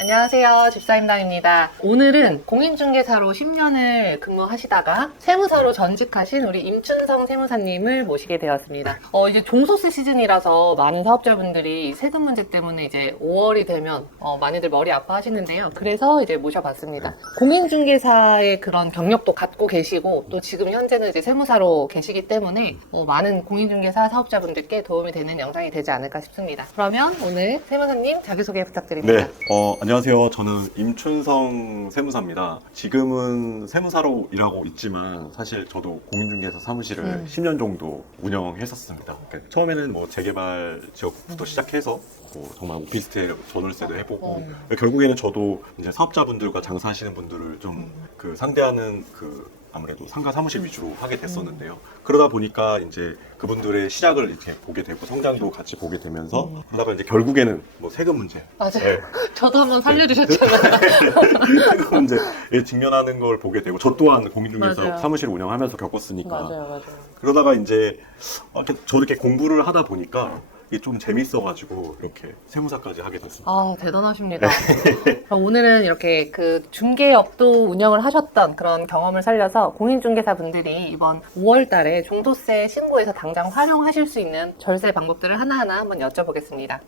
안녕하세요. 집사임당입니다. 오늘은 공인중개사로 10년을 근무하시다가 세무사로 전직하신 우리 임춘성 세무사님을 모시게 되었습니다. 이제 종소세 시즌이라서 많은 사업자분들이 세금 문제 때문에 이제 5월이 되면 많이들 머리 아파하시는데요. 그래서 이제 모셔봤습니다. 공인중개사의 그런 경력도 갖고 계시고 또 지금 현재는 이제 세무사로 계시기 때문에 많은 공인중개사 사업자분들께 도움이 되는 영상이 되지 않을까 싶습니다. 그러면 오늘 세무사님 자기소개 부탁드립니다. 네, 안녕하세요. 저는 임춘성 세무사입니다. 지금은 세무사로 일하고 있지만 사실 저도 공인중개사 사무실을 10년 정도 운영했었습니다. 그러니까 처음에는 뭐 재개발 지역부터 시작해서 정말 오피스텔 전월세도 해보고 결국에는 저도 이제 사업자분들과 장사하시는 분들을 좀 상대하는 아무래도 상가 사무실 위주로 하게 됐었는데요. 그러다 보니까 이제 그분들의 시작을 이렇게 보게 되고 성장도 같이 보게 되면서 그러다가 이제 결국에는 뭐 세금 문제. 맞아요. 네. 저도 한번 살려주셨잖아요. 세금 문제에 직면하는 걸 보게 되고 저 또한 공인중개사 맞아요. 사무실 운영하면서 겪었으니까 맞아요. 그러다가 이제 저도 이렇게 공부를 하다 보니까 이게 좀 재밌어가지고 이렇게 세무사까지 하게 됐습니다. 아, 대단하십니다. 그럼 오늘은 이렇게 중개업도 운영을 하셨던 그런 경험을 살려서 공인중개사 분들이 이번 5월 달에 종소세 신고에서 당장 활용하실 수 있는 절세 방법들을 하나하나 한번 여쭤보겠습니다.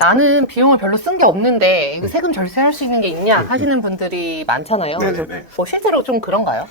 나는 비용을 별로 쓴 게 없는데 이거 세금 절세할 수 있는 게 있냐 하시는 분들이 많잖아요. 네네네. 실제로 좀 그런가요?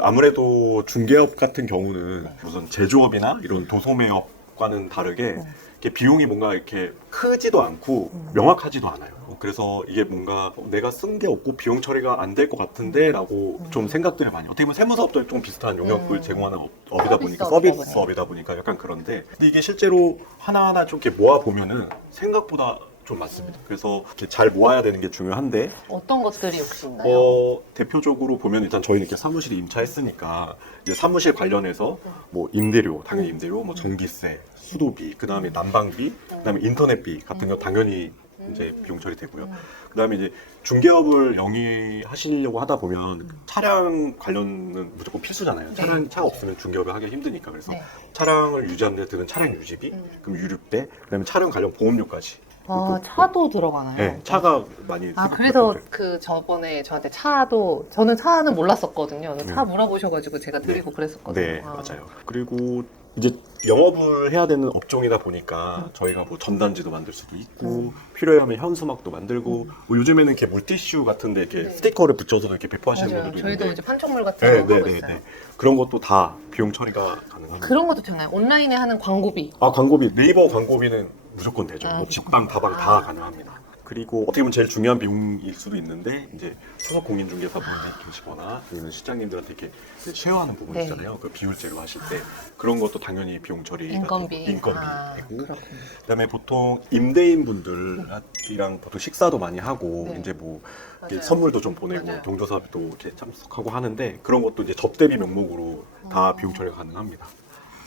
아무래도 중개업 같은 경우는 우선 제조업이나 이런 도소매업과는 다르게 이렇게 비용이 뭔가 이렇게 크지도 않고 명확하지도 않아요. 그래서 이게 뭔가 내가 쓴 게 없고 비용 처리가 안 될 것 같은데 라고 좀 생각들을 많이 어떻게 보면 세무사업도 좀 비슷한 용역을 제공하는 업이다 보니까 서비스업이다 보니까 약간 그런데 근데 이게 실제로 하나하나 좀 이렇게 모아보면은 생각보다 좀 많습니다. 그래서 이렇게 잘 모아야 되는 게 중요한데 어떤 것들이 혹시 있나요? 대표적으로 보면 일단 저희는 이렇게 사무실에 임차했으니까 이제 사무실 관련해서 뭐 임대료, 당연히 임대료, 뭐 전기세, 수도비, 그 다음에 난방비, 그 다음에 인터넷비 같은 거 당연히 이제 비용 처리되고요. 그 다음에 이제 중개업을 영위하시려고 하다 보면 차량 관련은 무조건 필수잖아요. 차가 없으면 중개업을 하기 힘드니까. 그래서 차량을 유지하는 데 드는 차량 유지비, 그럼 유류세, 그 다음에 차량 관련 보험료까지. 차도 들어가나요? 네, 차가 많이. 그래서 저번에 저한테 저는 차는 몰랐었거든요. 차 물어보셔가지고 제가 드리고 그랬었거든요. 네, 맞아요. 그리고 이제 영업을 해야 되는 업종이다 보니까 저희가 뭐 전단지도 만들 수도 있고 필요하면 현수막도 만들고 뭐 요즘에는 이렇게 물티슈 같은데 이렇게 스티커를 붙여서 이렇게 배포하시는 맞아요. 분들도 저희도 있는데 이제 판촉물 같은 거 하고 있어요. 그런 것도 다 비용 처리가 가능합니다. 그런 것도 되나요? 온라인에 하는 광고비. 광고비, 네이버 광고비는 무조건 되죠. 뭐 직방, 다방 다 가능합니다. 그리고 어떻게 보면 제일 중요한 비용일 수도 있는데 이제 수석 공인중개사분들이 계시거나 아니면 실장님들한테 이렇게 쉐어하는 부분 있잖아요. 그 비율제로 하실 때 그런 것도 당연히 비용 처리가 인건비 되고 그다음에 보통 임대인 분들이랑 보통 식사도 많이 하고 이제 뭐 이렇게 선물도 좀 보내고 경조사도 이렇게 참석하고 하는데 그런 것도 이제 접대비 명목으로 다 비용 처리가 가능합니다.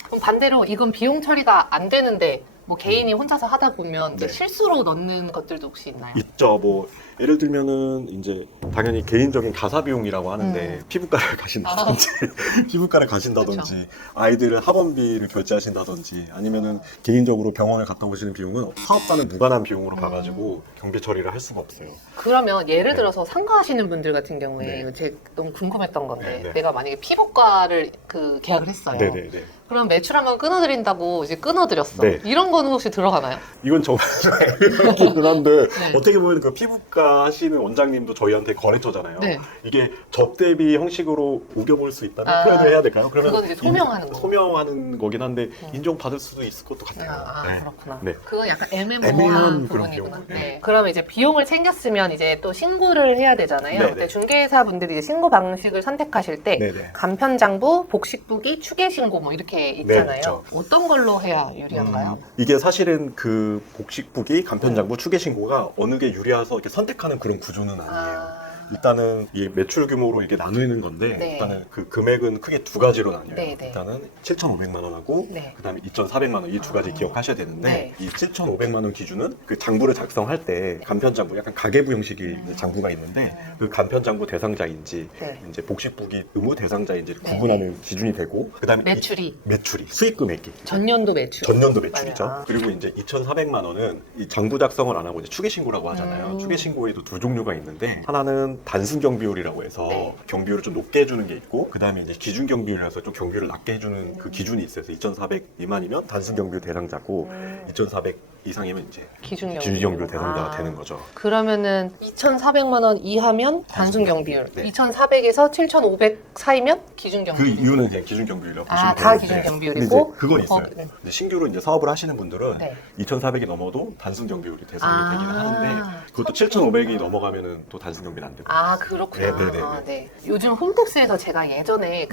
그럼 반대로 이건 비용 처리가 안 되는데 뭐 개인이 혼자서 하다 보면 이제 실수로 넣는 것들도 혹시 있나요? 있죠. 뭐 예를 들면은 이제 당연히 개인적인 가사 비용이라고 하는데 피부과를 가신다든지 피부과를 가신다든지 그쵸. 아이들은 학원비를 결제하신다든지 아니면은 개인적으로 병원을 갔다 오시는 비용은 사업과는 무관한 비용으로 가가지고 경비 처리를 할 수가 없어요. 그러면 예를 들어서 상가하시는 분들 같은 경우에 이거 제가 너무 궁금했던 건데 내가 만약에 피부과를 계약을 했어요. 그럼 매출 한번 끊어드린다고 이제 끊어드렸어. 이런 거는 혹시 들어가나요? 이건 정말 어렵긴 한데 어떻게 보면 그 피부과 하시는 원장님도 저희한테 거래처잖아요. 이게 접대비 형식으로 우겨볼 수 있다는 표현을 해야 될까요? 그러면 그건 이제 소명하는 거. 소명하는 거긴 한데 인정받을 수도 있을 것도 같아요. 그렇구나. 네. 그건 약간 애매모호한 애매한 그런 부분이구나. 경우. 그러면 이제 비용을 챙겼으면 이제 또 신고를 해야 되잖아요. 그때 중개사분들이 이제 신고 방식을 선택하실 때 간편장부, 복식부기, 추계신고 뭐 이렇게 있잖아요. 그렇죠. 어떤 걸로 해야 유리한가요? 이게 사실은 복식부기, 간편장부, 추계신고가 어느 게 유리해서 이렇게 선택하는 그런 구조는 아니에요. 일단은 이 매출 규모로 이게 나누는 건데 네. 일단은 그 금액은 크게 두 가지로 나뉘어요. 네, 네. 일단은 7,500만 원하고 네. 그다음에 2,400만 원 이 두 가지 기억하셔야 되는데 네. 이 7,500만 원 기준은 그 장부를 작성할 때 간편 장부 약간 가계부 형식의 장부가 있는데 그 간편 장부 대상자인지 네. 이제 복식부기 의무 대상자인지 구분하는 기준이 되고 그다음에 매출이 매출이 수익 금액이 전년도 매출. 전년도 매출이죠. 맞아요. 그리고 이제 2,400만 원은 이 장부 작성을 안 하고 이제 추계 신고라고 하잖아요. 추계 신고에도 두 종류가 있는데 하나는 단순 경비율이라고 해서 네. 경비율을 좀 높게 해주는 게 있고 그다음에 이제 기준 경비율이라서 좀 경비율을 낮게 해주는 그 기준이 있어서 2,400 미만이면 단순 경비율 대상자고 2,400 이상이면 이제 기준 기준 경비율 대상자가 아. 되는 거죠. 그러면은 2,400만 원 이하면 단순 경비율, 네. 2,400에서 7,500 사이면 기준 그 경비율. 이유는 그냥 기준 경비율이라고 아, 보시면 다 되는데 기준 경비율이고? 근데 이제 그건 있어요. 네. 이제 신규로 이제 사업을 하시는 분들은 네. 2,400이 넘어도 단순 경비율이 대상이 아. 되기는 하는데 그것도 7,500이 넘어가면은 또 단순 경비는 안 되고. 아, 그렇구나. 네, 네, 네, 아, 네. 요즘 홈택스에서 제가 예전에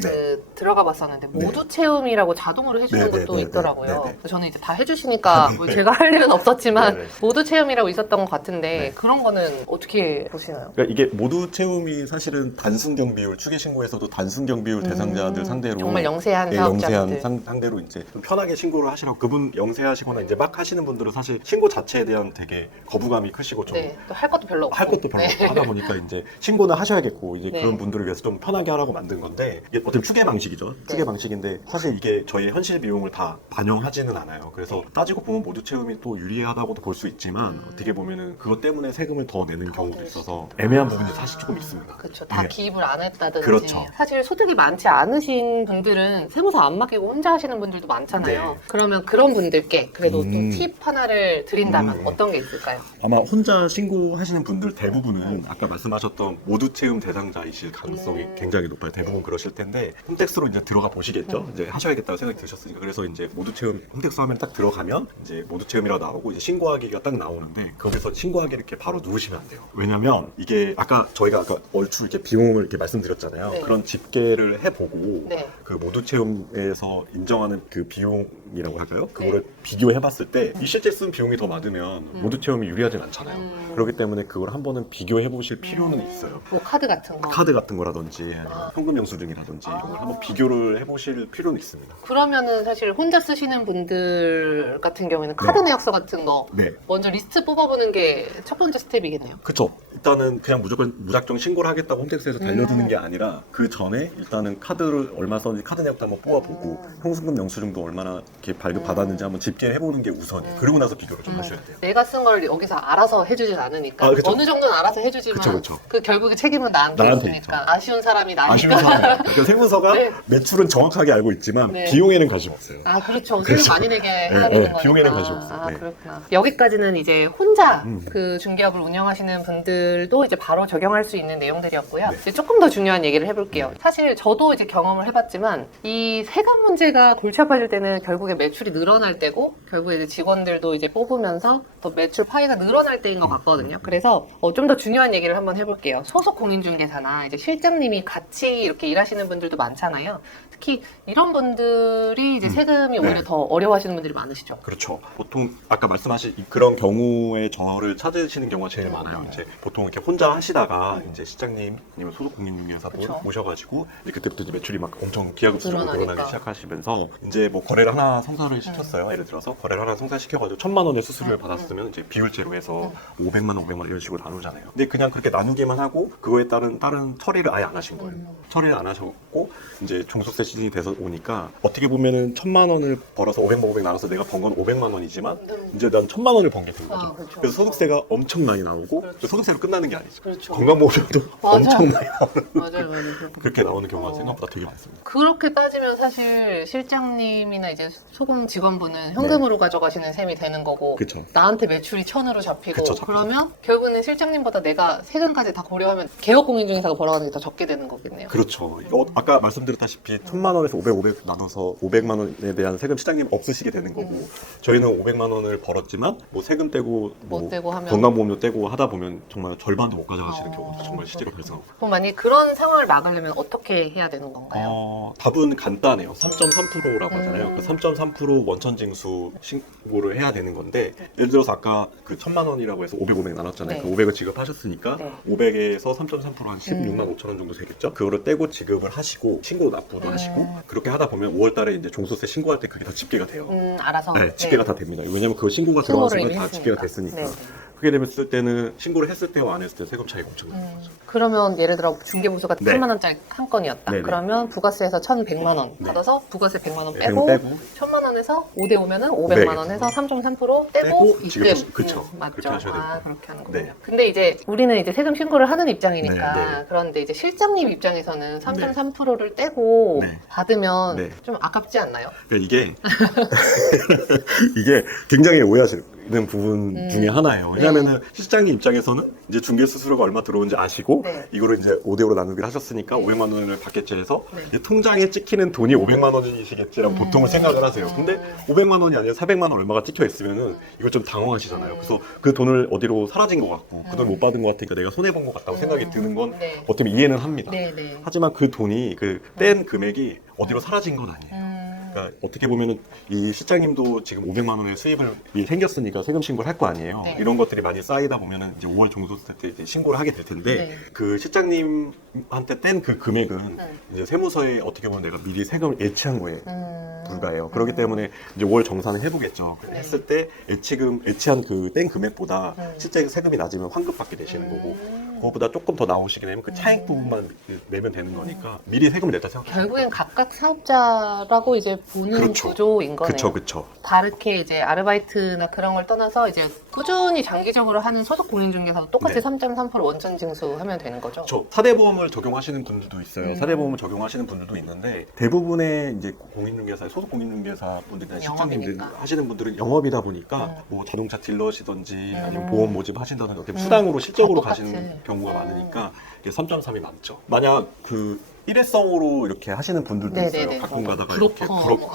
들어가 봤었는데 네. 모두 체험이라고 자동으로 해주는 네, 네, 것도 네, 있더라고요. 네, 네, 네. 그래서 저는 이제 다 해주시니까 뭐 제가 할 일은 없었지만 네, 네. 모두 체험이라고 있었던 것 같은데 네. 그런 거는 어떻게 보시나요? 그러니까 이게 모두 채움이 사실은 단순 경비율 추계 신고에서도 단순 경비율 대상자들 상대로 정말 영세한 예, 사업자분들. 영세한 상대로 이제 좀 편하게 신고를 하시라고 그분 영세하시거나 이제 막 하시는 분들은 사실 신고 자체에 대한 되게 거부감이 크시고 좀 네, 또 할 것도 별로 없고. 할 것도 별로 없고 네. 하다 보니까 이제 신고는 하셔야겠고 이제 네. 그런 분들을 위해서 좀 편하게 하라고 만든 건데 이게 어떻게 추계 방식이죠. 추계 네. 방식인데 사실 이게 저희 현실 비용을 다 반영하지는 않아요. 그래서 따지고 보면 모두 채움이 또 유리하다고도 볼 수 있지만 어떻게 보면은 그것 때문에 세금을 더 내는 경우도 있어서 애매한 부분이 사실 조금 있습니다. 그렇죠. 다 네. 기입을 안 했다든지. 그렇죠. 사실 소득이 많지 않으신 분들은 세무사 안 맡기고 혼자 하시는 분들도 많잖아요. 네. 그러면 그런 분들께 그래도 또 음. 팁 하나를 드린다면 어떤 게 있을까요? 아마 혼자 신고하시는 분들 대부분은 아까 말씀하셨던 모두 채움 대상자이실 가능성이 굉장히 높아요. 대부분 그러실 텐데 홈택스로 이제 들어가 보시겠죠. 이제 하셔야겠다고 생각이 드셨으니까 그래서 이제 모두 채움 홈택스 화면 딱 들어가면 이제 모두 채움이라고 나오고 이제 신고하기가 딱 나오는데 거기서 신고하기 이렇게 바로 누르시면 안 돼요. 왜냐면 이게 아까 저희가 아까 얼추 이렇게 비용을 이렇게 말씀드렸잖아요. 네. 그런 집계를 해보고 네. 그 모두 채움에서 인정하는 그 비용이라고 할까요? 네. 그거를 비교해봤을 때 이 실제 쓴 비용이 더 많으면 모두 채움이 유리하진 않잖아요. 그렇기 때문에 그걸 한 번은 비교해보실 필요는 있어요. 뭐 카드 같은 거. 카드 같은 거라든지 현금 영수증이라든지 이런 걸 한번 비교를 해보실 필요는 있습니다. 그러면은 사실 혼자 쓰시는 분들 같은 경우에는 카드 내역서 같은 거 네. 먼저 리스트 뽑아보는 게 첫 번째 스텝이겠네요. 그쵸. 일단은 그냥 무조건 무작정 신고를 하겠다고 홈택스에서 달려드는 게 아니라 그 전에 일단은 카드를 얼마 썼는지 카드 내역도 한번 뽑아보고 현금금 영수증도 얼마나 이렇게 발급받았는지 한번 집계해보는 게 우선이에요. 그리고 나서 비교를 좀 하셔야 돼요. 내가 쓴 걸 여기서 알아서 해주진 않으니까 아, 그쵸. 어느 정도는 알아서 해주지만 그쵸, 그쵸. 그 결국에 책임은 나한테 나한테 있으니까 아쉬운 사람이 나니까. 아쉬운 사람. 그러니까 세무서가 네. 매출은 정확하게 알고 있지만 네. 비용에는 관심 없어요. 아, 그렇죠. 그렇죠. 세금 많이 내게 네, 해야 네, 되는 거니까. 비용에는 관심 없어요. 아, 네. 그렇구나. 여기까지는 이제 혼자 음. 그 중개업을 운영하시는 분들도 이제 바로 적용할 수 있는 내용들이었고요. 네. 이제 조금 더 중요한 얘기를 해볼게요. 사실 저도 이제 경험을 해봤지만 이 세금 문제가 골치 아파질 때는 결국에 매출이 늘어날 때고 결국에 이제 직원들도 이제 뽑으면서 더 매출 파이가 늘어날 때인 것 같거든요. 그래서 좀 더 중요한 얘기를 한번 해볼게요. 소속 공인중개사나 이제 실장님이 같이 이렇게 일하시는 분들도 많잖아요. 특히 이런 분들이 이제 세금이 오히려 네. 더 어려워하시는 분들이 많으시죠. 그렇죠. 보통 아까 말씀하신 그런 경우에 저를 찾으시는 경우가 제일 많아요. 이제 보통 이렇게 혼자 하시다가 이제 실장님 아니면 소속 공인중개사분 그쵸. 모셔가지고 이제 그때부터 이제 매출이 막 엄청 기하급수적으로 늘어나니까. 늘어나기 시작하시면서 이제 뭐 거래를 하나 성사를 시켰어요. 예를 들어서 거래를 하나 성사시켜가지고 1,000만 원의 수수료를 받았으면 이제 비율제로 해서 500만 원, 500만 원 이런 식으로 나누잖아요. 근데 그냥 그렇게 나누기만 하고 그거에 따른 다른 처리를 아예 안 하신 거예요. 처리를 안 하셨고 이제 종속세 시즌이 돼서 오니까 어떻게 보면은 1,000만 원을 벌어서 500만 500 나눠서 내가 번 건 500만 원이지만 이제 난 1,000만 원을 번 게 된 거죠. 아, 그렇죠. 그래서 소득세가 엄청 많이 나오고 그렇죠. 소득세로 끝나는 게 아니죠. 그렇죠. 건강보험료도 맞아. 엄청 많이 나오는 맞아요. 그렇게 나오는 경우가 생각보다 되게 많습니다. 그렇게 따지면 사실 실장님이나 이제 소금 직원분은 현금으로 가져가시는 셈이 되는 거고 그쵸. 나한테 매출이 1,000으로 잡히고 그쵸, 잡히죠. 그러면 결국은 실장님보다 내가 세금까지 다 고려하면 개업 공인중개사가 벌어가는 게 더 적게 되는 거겠네요. 그렇죠. 이거 아까 말씀드렸다시피 1,000만 원에서 500 나눠서 500만 원에 대한 세금 시장님 없으시게 되는 거고 저희는 500만 원을 원을 벌었지만 뭐 세금 떼고 뭐 못 떼고 하면 건강보험료 떼고 하다 보면 정말 절반도 못 가져가시는 경우도 정말 실제로 발생하고. 그럼 만약 그런 상황을 막으려면 어떻게 해야 되는 건가요? 답은 간단해요. 3.3%라고 하잖아요. 그 3.3% 원천징수 신고를 해야 되는 건데, 예를 들어서 아까 그 1,000만 원이라고 해서 500, 500 나눴잖아요. 네. 그 500을 지급하셨으니까 네. 500에서 3.3%한 16만 5천 원 정도 되겠죠. 그거를 떼고 지급을 하시고 신고 납부도 하시고 그렇게 하다 보면 5월 달에 이제 종소세 신고할 때 그게 다 집계가 돼요. 알아서. 네, 집계가 다 됩니다. 왜냐면 그 신고가 신고를 들어왔으면 이미 다 집계가 했으니까. 됐으니까. 네. 그게 되었을 때는 신고를 했을 때와 안 했을 때 세금 차이가 엄청 나는 거죠. 그러면 예를 들어 중개보수가 네. 3만 원짜리 한 건이었다. 네네. 그러면 부가세에서 1,100만 원 네. 받아서 부가세 100만 원 100만 빼고 빼고 1,000만 원에서 5대 5면은 500만 원에서 3.3% 떼고 떼고 입금. 지급하시- 그쵸. 맞죠. 그렇게 하셔야 아, 됩니다. 그렇게 하는 거군요. 네. 근데 이제 우리는 이제 세금 신고를 하는 입장이니까 네, 네. 그런데 이제 실장님 입장에서는 3.3%를 떼고 네. 받으면 네. 좀 아깝지 않나요? 그러니까 이게 굉장히 오해하시는 부분 중에 하나예요. 왜냐하면은 실장님 입장에서는 이제 중개 수수료가 얼마 들어오는지 아시고 네. 이거를 이제 5대5로 나누기를 하셨으니까 500만 원을 받겠지 해서 네. 이제 통장에 찍히는 돈이 500만 원이시겠지라고 보통은 생각을 하세요. 근데 500만 원이 아니라 400만 원 얼마가 찍혀 있으면은 이걸 좀 당황하시잖아요. 그래서 그 돈을 어디로 사라진 것 같고 그 돈 못 받은 것 같으니까 내가 손해 본 것 같다고 생각이 드는 건 네. 어떻게 이해는 합니다. 네, 네. 하지만 그 돈이 그 뗀 금액이 어디로 사라진 건 아니에요. 그러니까 어떻게 보면은 이 실장님도 지금 500만 원의 수입이 생겼으니까 세금 신고를 할 거 아니에요. 네. 이런 것들이 많이 쌓이다 보면은 이제 5월 종소세 때 이제 신고를 하게 될 텐데 네. 그 실장님한테 뗀 그 금액은 이제 세무서에 어떻게 보면 내가 미리 세금을 예치한 거에 불과해요. 그렇기 때문에 이제 5월 정산을 해보겠죠. 했을 때 예치한 그 뗀 금액보다 실제 세금이 낮으면 환급받게 되시는 거고 그거보다 조금 더 나오시게 되면 그 차액 부분만 내면 되는 거니까 미리 세금을 냈다 생각해요. 결국엔 각각 사업자라고 이제 보는 그렇죠. 구조인 거네요. 그쵸. 다르게 이제 아르바이트나 그런 걸 떠나서 이제 꾸준히 장기적으로 하는 소속 공인중개사도 똑같이 네. 3.3% 원천 징수하면 되는 거죠. 저 사대보험을 적용하시는 분들도 있어요. 음. 사대보험을 적용하시는 분들도 있는데 대부분의 이제 공인중개사, 소속 공인중개사 분들이나 실장님들 영업이니까. 하시는 분들은 영업이다 보니까 뭐 자동차 딜러시든지 아니면 음. 보험 모집 하신다든지 어떻게 수당으로 실적으로 다 똑같이. 가시는 경우가 많으니까 이게 3.3이 많죠. 만약 그 일회성으로 이렇게 하시는 분들도 네네네. 있어요. 가끔 가다가 브로커.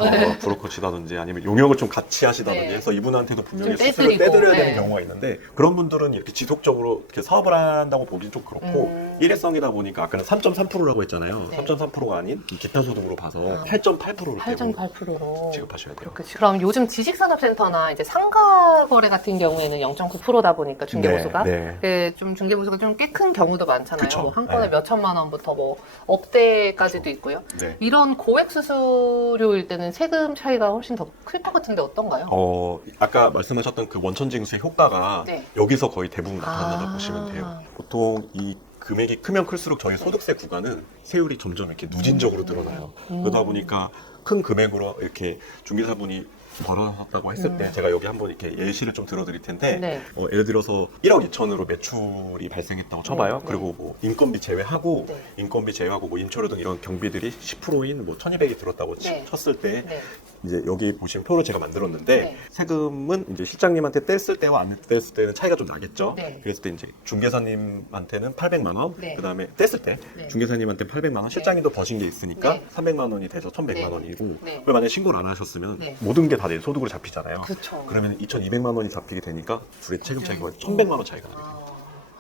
이렇게 브로커 치다든지 아니면 용역을 좀 같이 하시다든지 네. 해서 이분한테도 분명히 좀 수수료를 떼드리고, 떼드려야 네. 되는 경우가 있는데 그런 분들은 이렇게 지속적으로 이렇게 사업을 한다고 보긴 좀 그렇고 일회성이다 보니까 아까는 3.3%라고 했잖아요. 네. 3.3%가 아닌 이 기타 소득으로 봐서 8.8%를 8.8%로 지급하셔야 돼요. 그럼 요즘 지식산업센터나 이제 상가거래 같은 경우에는 0.9%다 보니까 중개보수가 네. 좀 중개보수가 좀 꽤 큰 경우도 많잖아요. 그쵸. 뭐 한 건에 네. 몇 천만 원부터 뭐 억대까지도 있고요. 네. 이런 고액 수수료일 때는 세금 차이가 훨씬 더 클 것 같은데 어떤가요? 아까 말씀하셨던 그 원천징수의 효과가 네. 여기서 거의 대부분 나타난다고 아. 보시면 돼요. 보통 이 금액이 크면 클수록 저희 소득세 구간은 세율이 점점 이렇게 누진적으로 늘어나요. 그러다 보니까 큰 금액으로 이렇게 중개사분이 벌어졌다고 했을 때 제가 여기 한번 이렇게 예시를 좀 들어드릴 텐데 네. 예를 들어서 1억 2천으로 매출이 발생했다고 쳐봐요. 네. 그리고 뭐 인건비 제외하고 네. 인건비 제외하고 뭐 인초료 등 이런 경비들이 10%인 뭐 1,200이 들었다고 네. 쳤을 때 네. 이제 여기 보시면 표를 제가 만들었는데 네. 세금은 이제 실장님한테 뗐을 때와 안 뗐을 때는 차이가 좀 나겠죠. 네. 그랬을 때 이제 중개사님한테는 800만 원, 네. 그다음에 뗐을 때 네. 중개사님한테 800만 원, 실장님도 버신 게 있으니까 네. 300만 원이 돼서 1,100만 네. 원이고 네. 그걸 만약에 신고를 안 하셨으면 네. 모든 게 다 내 소득으로 잡히잖아요. 그렇죠. 그러면 2,200만 원이 잡히게 되니까 둘의 세금 차이가 1,100만 원 차이가 나요.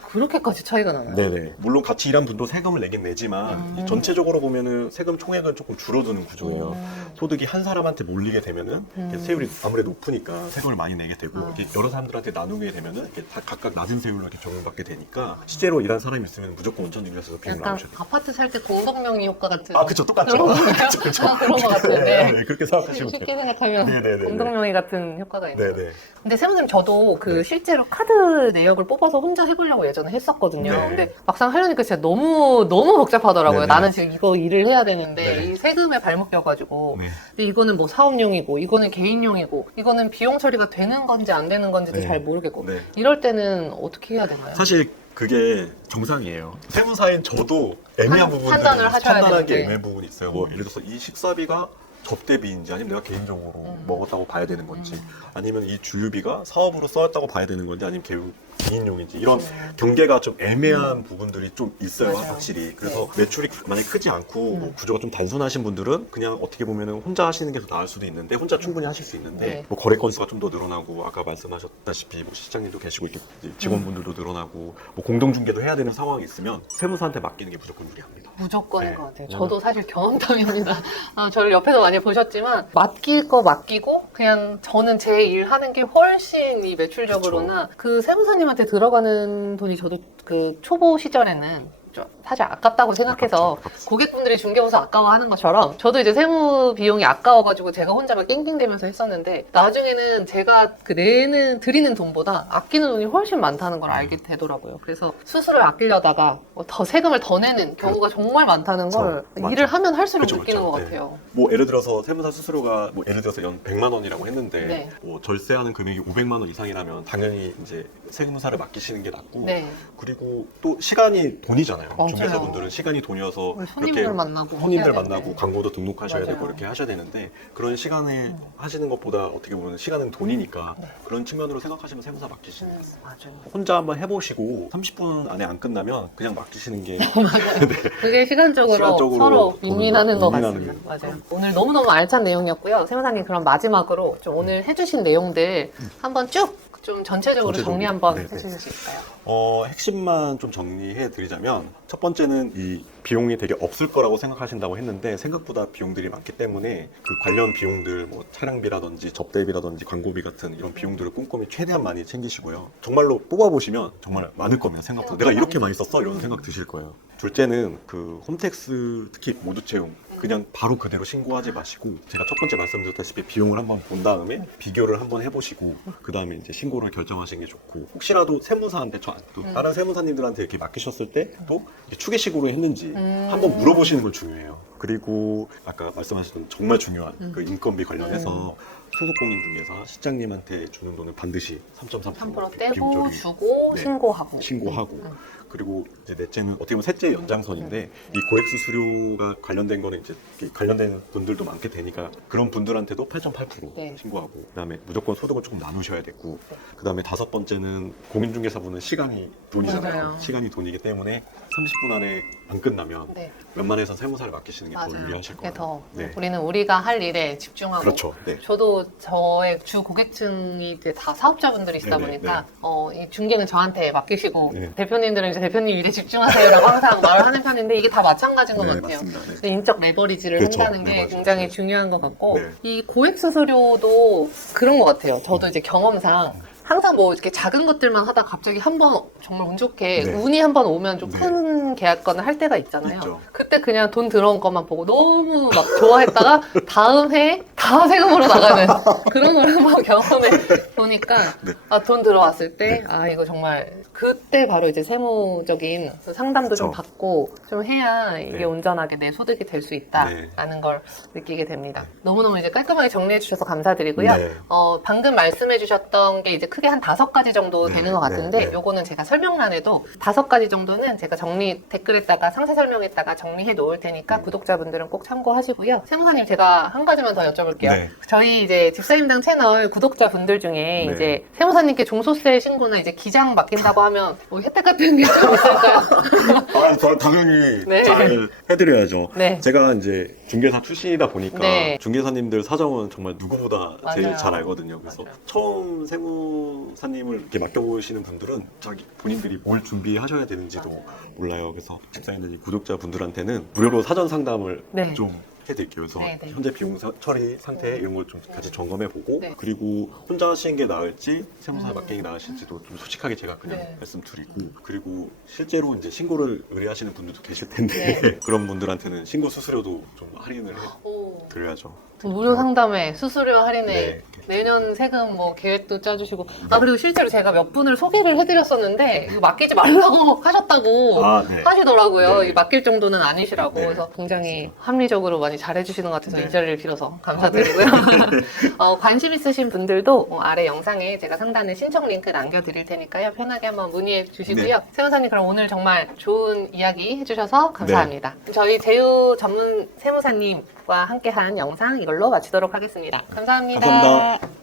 그렇게까지 차이가 나나요? 네네. 물론 같이 일한 분도 세금을 내긴 내지만 이 전체적으로 보면은 세금 총액은 조금 줄어드는 구조예요. 소득이 한 사람한테 몰리게 되면은 이렇게 세율이 아무래도 높으니까 세금을 많이 내게 되고 이렇게 여러 사람들한테 나누게 되면은 이렇게 다 각각 낮은 세율로 이렇게 적용받게 되니까 실제로 일한 사람이 있으면 무조건 원천징수에서 비용 약간 나오셔야 돼요. 아파트 살 때 공동명의 효과 같은. 그쵸, 똑같죠. 그런 거 그쵸. 그런 거 같은데. 네, 그렇게 생각하시면 쉽게 돼요. 생각하면 네네네네. 공동명의 같은 효과가 있네요. 네네. 근데 세무님 저도 그 네. 실제로 카드 내역을 뽑아서 혼자 해보려고 예전에 했었거든요. 네. 근데 막상 하려니까 진짜 너무 복잡하더라고요. 네네. 나는 지금 이거 일을 해야 되는데 네. 이 세금에 발목 껴가지고 네. 근데 이거는 뭐 사업용이고 이거는 개인용이고 이거는 비용 처리가 되는 건지 안 되는 건지도 네. 잘 모르겠고 네. 이럴 때는 어떻게 해야 되나요? 사실 그게 정상이에요. 세무사인 저도 애매한 부분들이 판단을 하셔야 판단하기 되는데. 애매한 부분이 있어요. 뭐 예를 들어서 이 식사비가 접대비인지 아니면 내가 개인적으로 먹었다고 봐야 되는 건지 아니면 이 주유비가 사업으로 써왔다고 봐야 되는 건지 아니면 개인용인지 이런 경계가 좀 애매한 부분들이 좀 있어요. 맞아요. 확실히. 그래서 매출이 만약에 크지 않고 뭐 구조가 좀 단순하신 분들은 그냥 어떻게 보면 혼자 하시는 게 더 나을 수도 있는데 혼자 충분히 하실 수 있는데 네. 뭐 거래 건수가 좀 더 늘어나고 아까 말씀하셨다시피 뭐 시장님도 계시고 이렇게 직원분들도 늘어나고 뭐 공동중개도 해야 되는 상황이 있으면 세무사한테 맡기는 게 무조건 유리합니다. 무조건인 네. 것 같아요. 저도 사실 경험담입니다. 저를 옆에서 많이 보셨지만 맡길 거 맡기고 그냥 저는 제 일 하는 게 훨씬 이 매출적으로나 그 세무사님한테 들어가는 돈이 저도 그 초보 시절에는 좀 사실 아깝다고 생각해서 아깝죠. 고객분들이 중개보수 아까워하는 것처럼 저도 이제 세무 비용이 아까워가지고 제가 혼자 막 낑낑대면서 했었는데 나중에는 제가 그 드리는 돈보다 아끼는 돈이 훨씬 많다는 걸 알게 되더라고요. 그래서 수수료를 아끼려다가 더 세금을 더 내는 경우가 정말 많다는 걸 맞죠. 일을 하면 할수록 그쵸, 느끼는 그쵸. 것 네. 같아요. 뭐 예를 들어서 세무사 수수료가 뭐 예를 들어서 연 100만 원이라고 했는데 네. 뭐 절세하는 금액이 500만 원 이상이라면 당연히 이제 세무사를 맡기시는 게 낫고 네. 그리고 또 시간이 돈이잖아요. 맞아요. 중개사분들은 시간이 돈이어서 우리 손님들 만나고 손님들 해야 만나고 되는데. 광고도 등록하셔야 맞아요. 되고 이렇게 하셔야 되는데 그런 시간에 하시는 것보다 어떻게 보면 시간은 돈이니까 그런 측면으로 생각하시면 세무사 맡기시는 게 낫습니다. 맞아요. 혼자 한번 해보시고 30분 안에 안 끝나면 그냥 맡기시는 게 그게 시간적으로 서로 윈윈하는 것 윈윈하는 같습니다. 맞아요. 오늘 너무너무 알찬 내용이었고요. 세무사님 그럼 마지막으로 좀 오늘 해주신 내용들 한번 쭉 좀 전체적으로 정리 한번 네, 네. 해주실 수 있을까요? 핵심만 좀 정리해 드리자면 첫 번째는 이 비용이 되게 없을 거라고 생각하신다고 했는데 생각보다 비용들이 많기 때문에 그 관련 비용들 뭐 차량비라든지 접대비라든지 광고비 같은 이런 비용들을 꼼꼼히 최대한 많이 챙기시고요. 정말로 뽑아보시면 정말 많을 겁니다. 생각보다 내가 이렇게 많이 썼어? 이런 생각 드실 거예요. 둘째는 그 홈택스 특히 모두 채용 그냥 바로 그대로 신고하지 마시고 제가 첫 번째 말씀드렸다시피 비용을 한번 본 다음에 비교를 한번 해보시고 그 다음에 이제 신고를 결정하시는 게 좋고 혹시라도 세무사한테 또 다른 세무사님들한테 이렇게 맡기셨을 때 또 추계식으로 했는지 한번 물어보시는 건 중요해요. 그리고 아까 말씀하셨던 정말 중요한 그 인건비 관련해서 소속공인 중개사 시장님한테 주는 돈은 반드시 3.3% 3% 떼고 주고 네. 신고하고. 그리고 이제 넷째는 어떻게 보면 셋째 연장선인데 이 고액 수수료가 관련된 거는 이제 관련된 분들도 많게 되니까 그런 분들한테도 8.8% 네. 신고하고 그다음에 무조건 소득을 조금 나누셔야 되고 그다음에 다섯 번째는 공인중개사분은 시간이 돈이잖아요. 맞아요. 시간이 돈이기 때문에 30분 안에 안 끝나면 네. 웬만해서 세무사를 맡기시는 게 더 맞아요. 유리하실 그게 거예요. 더 네. 우리는 우리가 할 일에 집중하고 그렇죠. 네. 저도 저의 주 고객층이 이제 사업자분들이시다 네네, 보니까 이 중개는 저한테 맡기시고 네. 대표님들은 이제 대표님 일에 집중하세요라고 항상 말을 하는 편인데 이게 다 마찬가지인 것 네, 같아요. 맞습니다. 네. 그래서 인적 레버리지를 그렇죠. 한다는 네, 게 맞아요. 굉장히 네. 중요한 것 같고 네. 이 고액 수수료도 그런 것 같아요. 저도 이제 경험상 항상 뭐 이렇게 작은 것들만 하다 갑자기 한번 정말 운 좋게 네. 운이 한번 오면 좀 네. 큰 계약건을 할 때가 있잖아요. 있죠. 그때 그냥 돈 들어온 것만 보고 너무 막 좋아했다가 다음 해 다 세금으로 나가는 그런 걸 한번 경험해 보니까 네. 돈 들어왔을 때 이거 정말 그때 바로 이제 세무적인 그 상담도 좀 그쵸. 받고 좀 해야 이게 네. 온전하게 내 소득이 될 수 있다라는 걸 느끼게 됩니다. 너무너무 이제 깔끔하게 정리해 주셔서 감사드리고요. 네. 방금 말씀해 주셨던 게 이제 크게 한 5가지 정도 네, 되는 것 같은데 네, 네. 요거는 제가 설명란에도 5가지 정도는 제가 댓글에다가 상세 설명에다가 정리해 놓을 테니까 구독자분들은 꼭 참고하시고요. 세무사님 제가 한 가지만 더 여쭤볼게요. 네. 저희 이제 집사임당 채널 구독자분들 중에 네. 이제 세무사님께 종소세 신고나 이제 기장 맡긴다고 하면 뭐 혜택 같은 게 좀 있을까요? 저 당연히 네. 잘 해드려야죠. 네. 제가 이제 중개사 출신이다 보니까 네. 중개사님들 사정은 정말 누구보다 제일 맞아요. 잘 알거든요. 그래서 맞아요. 처음 세무사님을 이렇게 맡겨보시는 분들은 자기 본인들이 뭘 준비하셔야 되는지도 몰라요. 그래서 집사님들 구독자분들한테는 무료로 사전 상담을 네. 좀 해드릴게요. 그래서 네, 네. 현재 비용 처리 상태 이런 걸 좀 같이 점검해보고 네. 그리고 혼자 하시는 게 나을지 세무사 맡기는 게 나으실지도 좀 솔직하게 제가 그냥 네. 말씀드리고 그리고 실제로 이제 신고를 의뢰하시는 분들도 계실 텐데 그런 분들한테는 신고 수수료도 좀 할인을 오. 드려야죠. 무료 상담에 수수료 할인에 네. 내년 세금 뭐 계획도 짜주시고 그리고 실제로 제가 몇 분을 소개를 해드렸었는데 이거 맡기지 말라고 하셨다고 네. 하시더라고요. 네. 이 맡길 정도는 아니시라고 네. 그래서 굉장히 합리적으로 많이 많이 잘해주시는 것 같아서 이 자리를 빌어서 감사드리고요. 관심 있으신 분들도 아래 영상에 제가 상단에 신청 링크 남겨드릴 테니까요. 편하게 한번 문의해 주시고요. 세무사님 그럼 오늘 정말 좋은 이야기 해주셔서 감사합니다. 저희 제휴 전문 세무사님과 함께한 영상 이걸로 마치도록 하겠습니다. 감사합니다. 감사합니다.